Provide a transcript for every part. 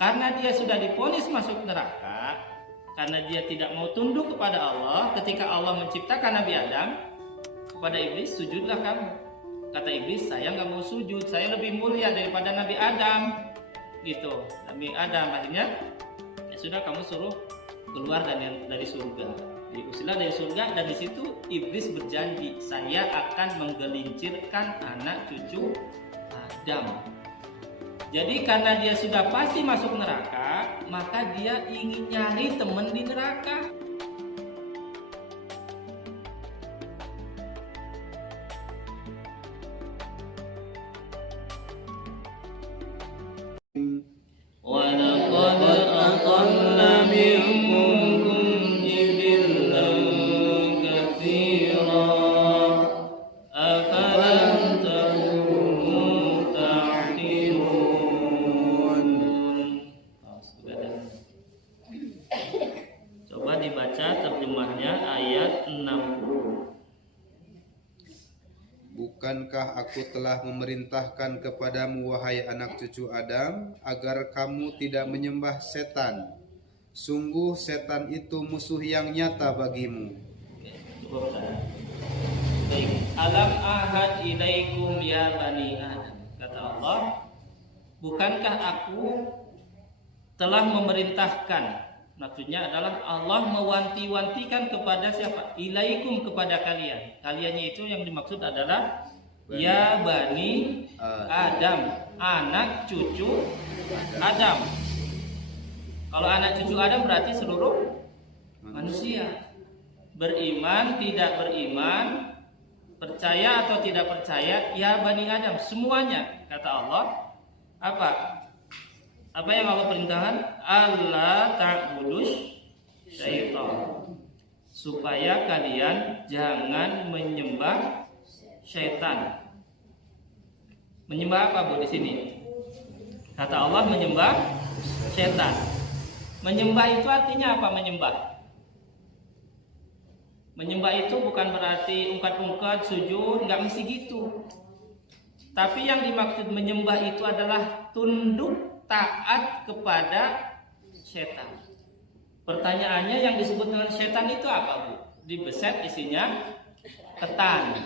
Karena dia sudah divonis masuk neraka, karena dia tidak mau tunduk kepada Allah ketika Allah menciptakan Nabi Adam, kepada iblis, sujudlah kamu. Kata iblis, saya nggak mau sujud, saya lebih mulia daripada Nabi Adam. Gitu, Nabi Adam. Akhirnya ya sudah, kamu suruh keluar dari surga. Diusirlah dari surga, dan di situ iblis berjanji, saya akan menggelincirkan anak cucu Adam. Jadi karena dia sudah pasti masuk neraka, maka dia ingin nyari teman di neraka. Bukankah aku telah memerintahkan kepadamu, wahai anak cucu Adam, agar kamu tidak menyembah setan? Sungguh setan itu musuh yang nyata bagimu. Baik. Alam ahad ilaikum ya bani Adam. Kata Allah, bukankah aku telah memerintahkan? Maksudnya adalah Allah mewanti-wantikan kepada siapa? Ilaikum, kepada kalian. Kaliannya itu yang dimaksud adalah ya bani Adam, anak cucu Adam. Kalau anak cucu Adam berarti seluruh manusia. Beriman, tidak beriman, percaya atau tidak percaya, ya bani Adam, semuanya. Kata Allah, apa yang Allah perintahkan? Allah ta'budus syaitan, supaya kalian jangan menyembah syaitan. Menyembah apa, Bu, di sini? Kata Allah, menyembah syaitan. Menyembah itu artinya apa? Menyembah itu bukan berarti ungkat-ungkat, sujud, nggak mesti gitu. Tapi yang dimaksud menyembah itu adalah tunduk, taat kepada setan. Pertanyaannya, yang disebut dengan setan itu apa, Bu? Dibeset isinya ketan.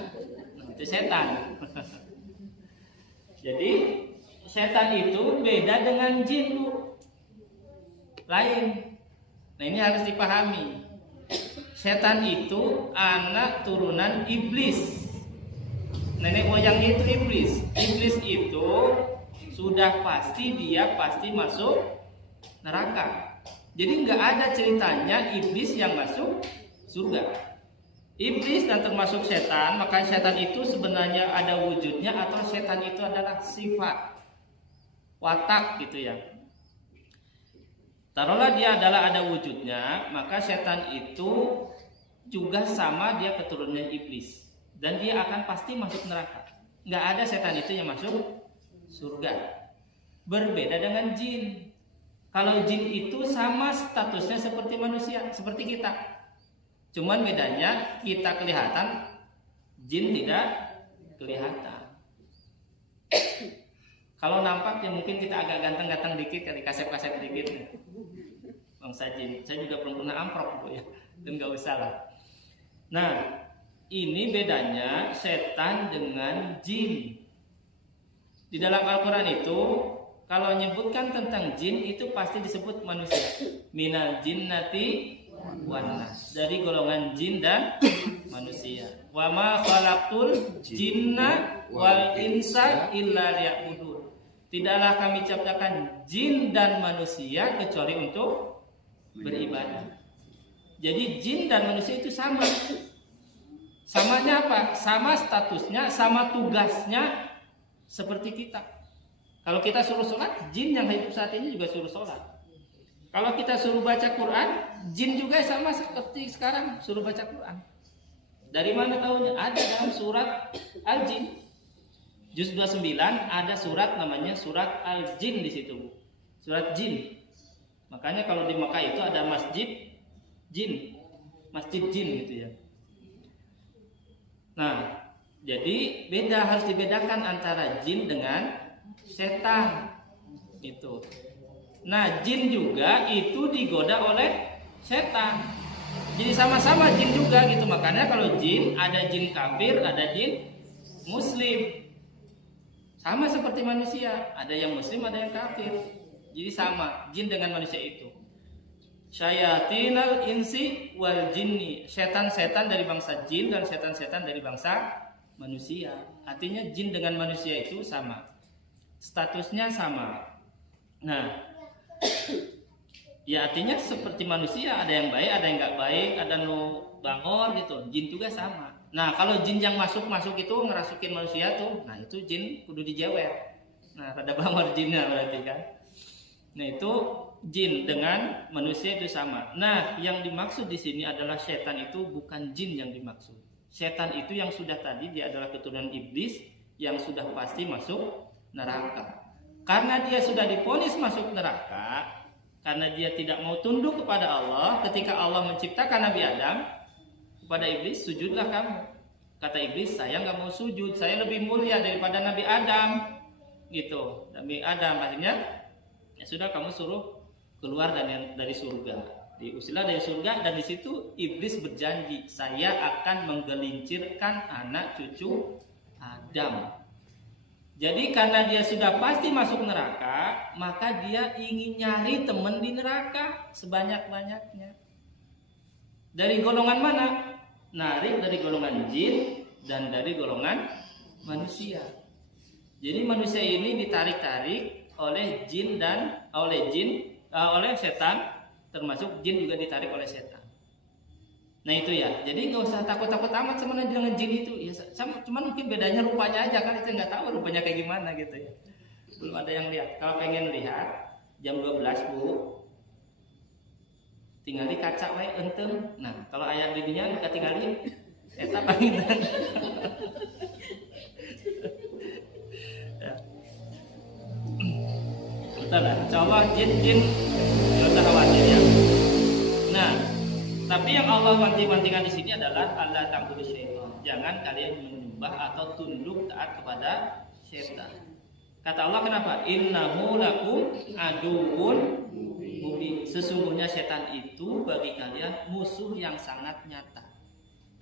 Itu setan. Jadi setan itu beda dengan jin, Bu. Lain. Nah, ini harus dipahami. Setan itu anak turunan iblis. Nenek moyangnya itu iblis. Iblis itu sudah pasti masuk neraka. Jadi nggak ada ceritanya iblis yang masuk surga. Iblis dan termasuk setan, maka setan itu sebenarnya ada wujudnya, atau setan itu adalah sifat, watak gitu ya. Taruhlah dia adalah ada wujudnya, maka setan itu juga sama, dia keturunan iblis, dan dia akan pasti masuk neraka. Nggak ada setan itu yang masuk surga. Berbeda dengan jin. Kalau jin itu sama statusnya seperti manusia, seperti kita. Cuman bedanya kita kelihatan, jin tidak kelihatan. Kalau nampak ya mungkin kita agak ganteng-ganteng dikit, kali kasep-kasep dikit. Bangsa jin. Saya juga belum pernah amprok, Bu, ya. Dan nggak usah lah. Nah, ini bedanya setan dengan jin. Di dalam Al-Quran itu, kalau menyebutkan tentang jin, itu pasti disebut manusia. Minal jinnati wan nas, dari golongan jin dan manusia. Wa ma khalaqtul jinna wal insa illa liya'budun. Tidaklah kami ciptakan jin dan manusia kecuali untuk beribadah. Jadi jin dan manusia itu sama. Samanya apa? Sama statusnya, sama tugasnya seperti kita. Kalau kita suruh sholat, jin yang hidup saat ini juga suruh sholat. Kalau kita suruh baca Quran, jin juga sama seperti sekarang suruh baca Quran. Dari mana tahunya? Ada dalam surat Al-Jin. Juz 29 ada surat namanya surat Al-Jin di situ. Surat jin. Makanya kalau di Makkah itu ada masjid jin. Masjid jin gitu ya. Nah, jadi harus dibedakan antara jin dengan setan. Itu. Nah, jin juga itu digoda oleh setan. Jadi sama-sama jin juga gitu. Makanya kalau jin, ada jin kafir, ada jin muslim. Sama seperti manusia, ada yang muslim, ada yang kafir. Jadi sama, jin dengan manusia itu. Syayatinal insi wal jinni. Setan-setan dari bangsa jin dan setan-setan dari bangsa manusia. Artinya jin dengan manusia itu sama. Statusnya sama. Nah, ya artinya seperti manusia, ada yang baik, ada yang nggak baik, ada nu bangor gitu. Jin juga sama. Nah, kalau jin yang masuk itu ngerasukin manusia tuh, nah itu jin kudu dijewer. Nah, rada bangor jinnya berarti kan. Nah, itu jin dengan manusia itu sama. Nah, yang dimaksud di sini adalah setan itu bukan jin yang dimaksud. Setan itu yang sudah tadi dia adalah keturunan iblis yang sudah pasti masuk neraka. Karena dia sudah divonis masuk neraka, karena dia tidak mau tunduk kepada Allah ketika Allah menciptakan Nabi Adam, kepada iblis, sujudlah kamu. Kata iblis, saya nggak mau sujud, saya lebih mulia daripada Nabi Adam. Gitu, Nabi Adam akhirnya, ya sudah kamu suruh keluar dari surga. Diusirlah dari surga dan di situ iblis berjanji, saya akan menggelincirkan anak cucu Adam. Jadi karena dia sudah pasti masuk neraka, maka dia ingin nyari teman di neraka sebanyak-banyaknya. Dari golongan mana? Narik dari golongan jin dan dari golongan manusia. Jadi manusia ini ditarik-tarik oleh jin dan oleh setan, termasuk jin juga ditarik oleh setan. Nah itu ya. Jadi nggak usah takut-takut amat sebenarnya dengan jin itu. Ya sama, cuman mungkin bedanya rupanya aja kan, itu nggak tahu rupanya kayak gimana gitu ya. Belum ada yang lihat. Kalau pengen lihat jam 12 Bu, tinggal di kaca wae enteng. Nah, kalau ayam di dinya enggak tinggalin eta panginten. Ya. Betul lah. Coba jin enggak usah khawatir ya. Nah, tapi yang Allah wanti-wantikan di sini adalah Allah ta'budu syaitan. Jangan kalian menyembah atau tunduk taat kepada syaitan. Kata Allah kenapa? Innahu lakum aduwwun mubin. Sesungguhnya setan itu bagi kalian musuh yang sangat nyata.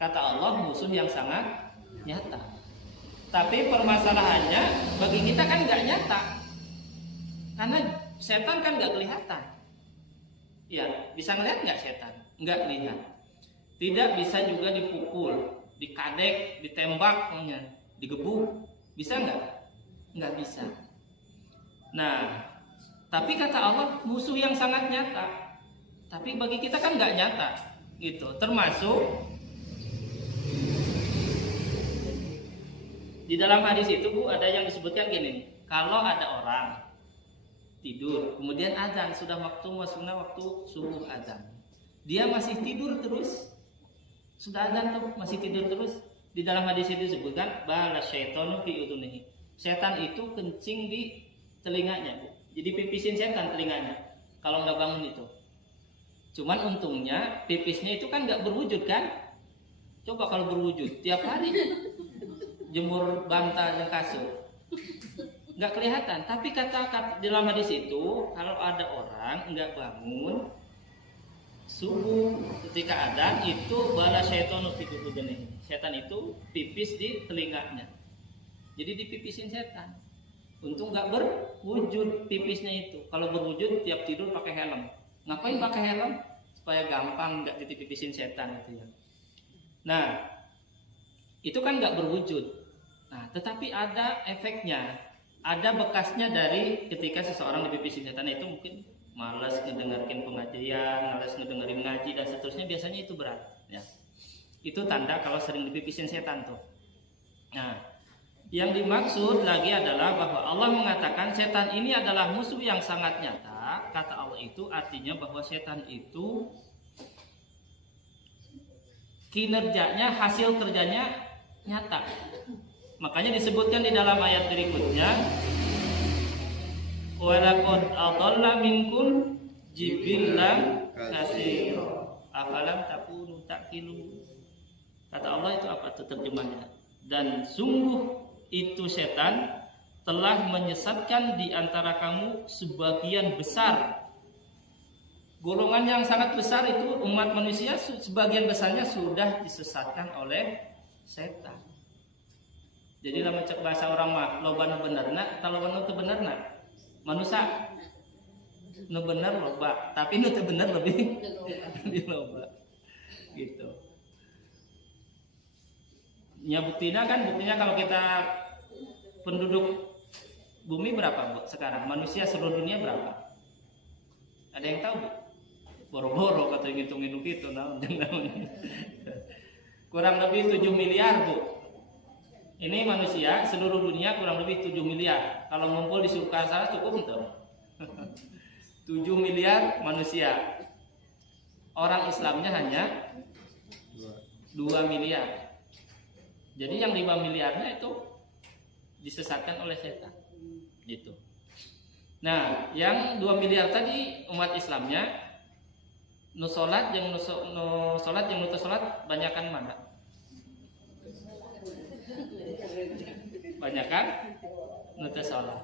Kata Allah musuh yang sangat nyata. Tapi permasalahannya bagi kita kan nggak nyata. Karena setan kan nggak kelihatan. Ya, bisa ngelihat nggak setan? Nggak lihat. Tidak bisa juga dipukul, dikadek, ditembak, digebuk. Bisa nggak? Nggak bisa. Nah, tapi kata Allah musuh yang sangat nyata. Tapi bagi kita kan nggak nyata, gitu. Termasuk di dalam hadis itu Bu ada yang disebutkan gini, kalau ada orang tidur, kemudian azan, sudah waktu subuh azan, dia masih tidur terus, sudah azan tuh masih tidur terus. Di dalam hadis itu disebutkan bala syaitanu fi udunihi. Setan itu kencing di telinganya, Bu. Jadi pipisin setan telinganya kalau nggak bangun itu. Cuman untungnya pipisnya itu kan nggak berwujud kan. Coba kalau berwujud tiap hari jemur bantal dan kasur, nggak kelihatan. Tapi kata dalam hadis itu kalau ada orang nggak bangun subuh ketika adzan itu bala syaitanu fi udunihi. Setan itu pipis di telinganya. Jadi dipipisin setan. Untung nggak berwujud pipisnya itu. Kalau berwujud tiap tidur pakai helm. Ngapain pakai helm? Supaya gampang nggak dipipisin setan itu ya. Nah, itu kan nggak berwujud. Nah, tetapi ada efeknya, ada bekasnya dari ketika seseorang dipipisin setan itu mungkin malas ngedengerin pengajian, malas ngedengerin ngaji dan seterusnya, biasanya itu berat. Ya. Itu tanda kalau sering dipipisin setan tuh. Nah. Yang dimaksud lagi adalah bahwa Allah mengatakan setan ini adalah musuh yang sangat nyata. Kata Allah itu artinya bahwa setan itu kinerjanya, hasil kerjanya nyata. Makanya disebutkan di dalam ayat berikutnya, walaqad adalla minkum jibillan katsira afalam takunu taqilun. Kata Allah itu apa tuh terjemahnya? Dan sungguh itu setan telah menyesatkan di antara kamu sebagian besar. Golongan yang sangat besar itu umat manusia, sebagian besarnya sudah disesatkan oleh setan. Jadi dalam bahasa orang mah loba nu benerna atau loba nu teu benerna. Manusia nu bener loba, tapi nu teu bener lebih loba. Gitu. Ya buktinya kalau kita penduduk bumi berapa Bu sekarang? Manusia seluruh dunia berapa? Ada yang tahu Bu? Boro-boro kata ngitung-ngitung gitu kurang lebih 7 miliar Bu. Ini manusia seluruh dunia kurang lebih 7 miliar. Kalau ngumpul di Sukarsana cukup tuh. 7 miliar manusia. Orang Islamnya hanya 2 miliar. Jadi yang 5 miliarnya itu disesatkan oleh setan. Gitu. Nah, yang 2 miliar tadi umat Islamnya nu salat jeung nu teu salat banyakan mana? Banyakan nu teu salat.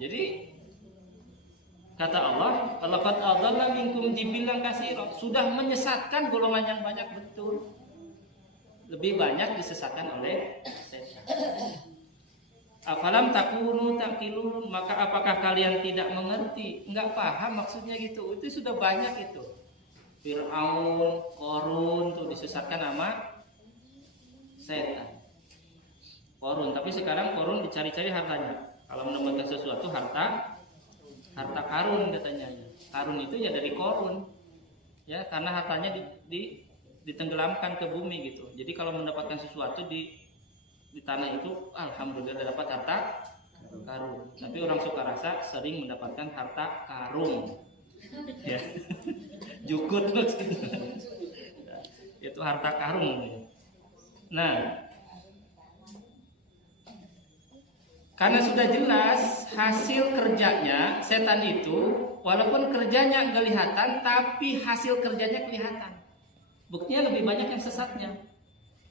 Jadi kata Allah, "Laqad adalla minkum jibilan katsiran." Sudah menyesatkan golongan yang banyak betul. Lebih banyak disesatkan oleh setan. Afalam takunu taqilun, maka apakah kalian tidak mengerti? Enggak paham maksudnya gitu. Itu sudah banyak itu. Fir'aun, Qarun tuh disesatkan sama setan. Qarun, tapi sekarang Qarun dicari-cari hartanya. Kalau mendapatkan sesuatu harta karun katanya. Karun itu ya dari Qarun. Ya, karena hartanya ditenggelamkan ke bumi gitu. Jadi kalau mendapatkan sesuatu di tanah itu alhamdulillah dapat harta karun. Tapi orang Sukarasa sering mendapatkan harta karung. Ya. Jukut maksudnya. Itu harta karung. Nah, karena sudah jelas hasil kerjanya setan itu, walaupun kerjanya nggak kelihatan, tapi hasil kerjanya kelihatan. Buktinya lebih banyak yang sesatnya,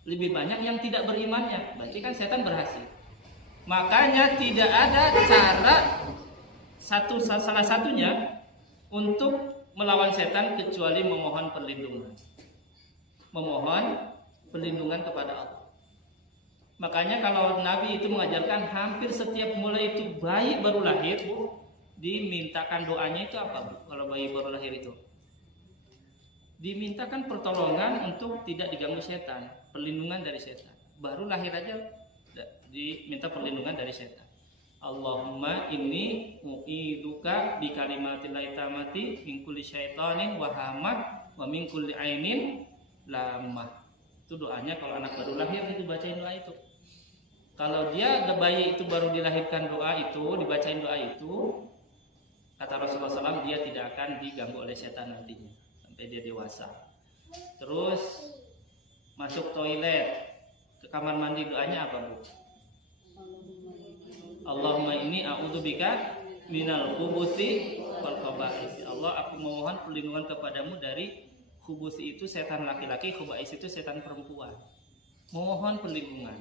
lebih banyak yang tidak berimannya. Berarti kan setan berhasil. Makanya tidak ada cara salah satunya untuk melawan setan kecuali memohon perlindungan. Memohon perlindungan kepada Allah. Makanya kalau Nabi itu mengajarkan hampir setiap mulai itu bayi baru lahir, Bu, dimintakan doanya itu apa, Bu? Kalau bayi baru lahir itu dimintakan pertolongan untuk tidak diganggu setan, perlindungan dari setan. Baru lahir aja diminta perlindungan dari setan. Allahumma inni u'iduka bi kalimatillahi tamati min kulli syaitanin wa hamah wa min kulli ainin lamah. Itu doanya kalau anak baru lahir itu bacain doa itu. Kalau dia bayi itu baru dilahirkan doa itu, dibacain doa itu, kata Rasulullah SAW, dia tidak akan diganggu oleh setan nantinya sampai dia dewasa. Terus masuk toilet, ke kamar mandi, doanya apa, Bu? Allahumma inni a'udzubika minal khubuthi wal khaba'ith. Allah, aku memohon perlindungan kepadamu dari khubuthi itu setan laki-laki, khaba'ith itu setan perempuan. Memohon perlindungan.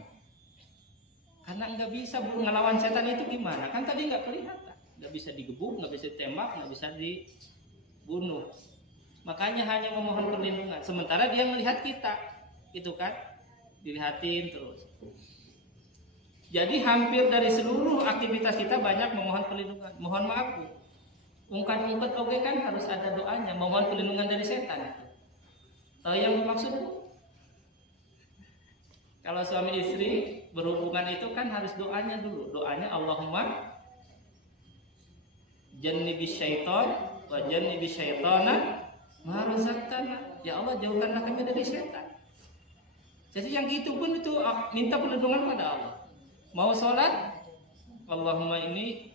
Karena nggak bisa, Bu, ngelawan setan itu gimana? Kan tadi nggak kelihatan, nggak bisa digebuk, nggak bisa ditembak, nggak bisa dibunuh. Makanya hanya memohon perlindungan. Sementara dia melihat kita, itu kan, dilihatin terus. Jadi hampir dari seluruh aktivitas kita banyak memohon perlindungan. Mohon maaf, Bu. Ungkat-ungkat oke kan harus ada doanya, memohon perlindungan dari setan itu. Tahu yang dimaksud, Bu? Kalau suami istri berhubungan itu kan harus doanya dulu. Doanya Allahumma jannibis syaiton wa jannibis syaitana ma razaqtana. Ya Allah, jauhkanlah kami dari setan. Jadi yang gitu pun itu minta perlindungan pada Allah. Mau sholat, Allahumma ini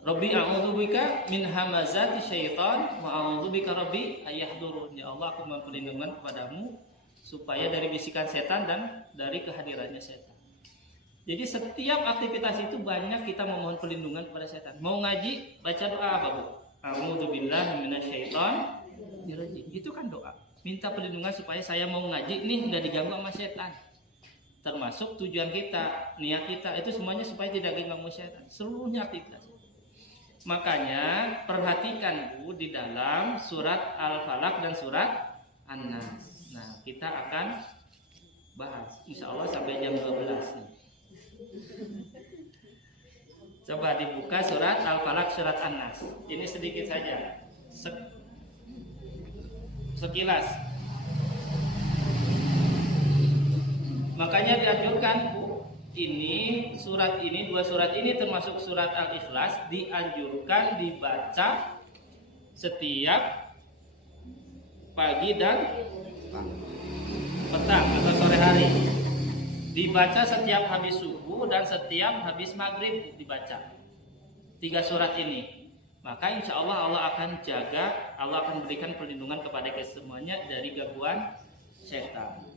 Rabbi a'udzubika min hamazati syaitan wa a'udzubika Rabbi ayahdurun. Ya Allah, aku mohon perlindungan kepadamu supaya dari bisikan setan dan dari kehadirannya setan. Jadi setiap aktivitas itu banyak kita memohon perlindungan kepada setan. Mau ngaji, baca doa apa, Bu? A'udzubillahi minasyaitonir rajim. Itu kan doa. Minta perlindungan supaya saya mau ngaji nih nggak diganggu sama setan. termasuk tujuan kita, niat kita itu semuanya supaya tidak diganggu syaitan, seluruhnya aktivitas. Makanya perhatikan Bu di dalam surat Al-Falaq dan surat An-Nas. Nah, kita akan bahas insya Allah sampai jam 12 nih. Coba dibuka surat Al-Falaq, surat An-Nas. Ini sedikit saja, sekilas. Makanya dianjurkan Bu, ini surat ini, dua surat ini termasuk surat Al-Ikhlas, dianjurkan dibaca setiap pagi dan petang atau sore hari. Dibaca setiap habis subuh dan setiap habis maghrib dibaca 3 surat ini. Maka insya Allah Allah akan jaga, Allah akan berikan perlindungan kepada kita semuanya dari gangguan setan.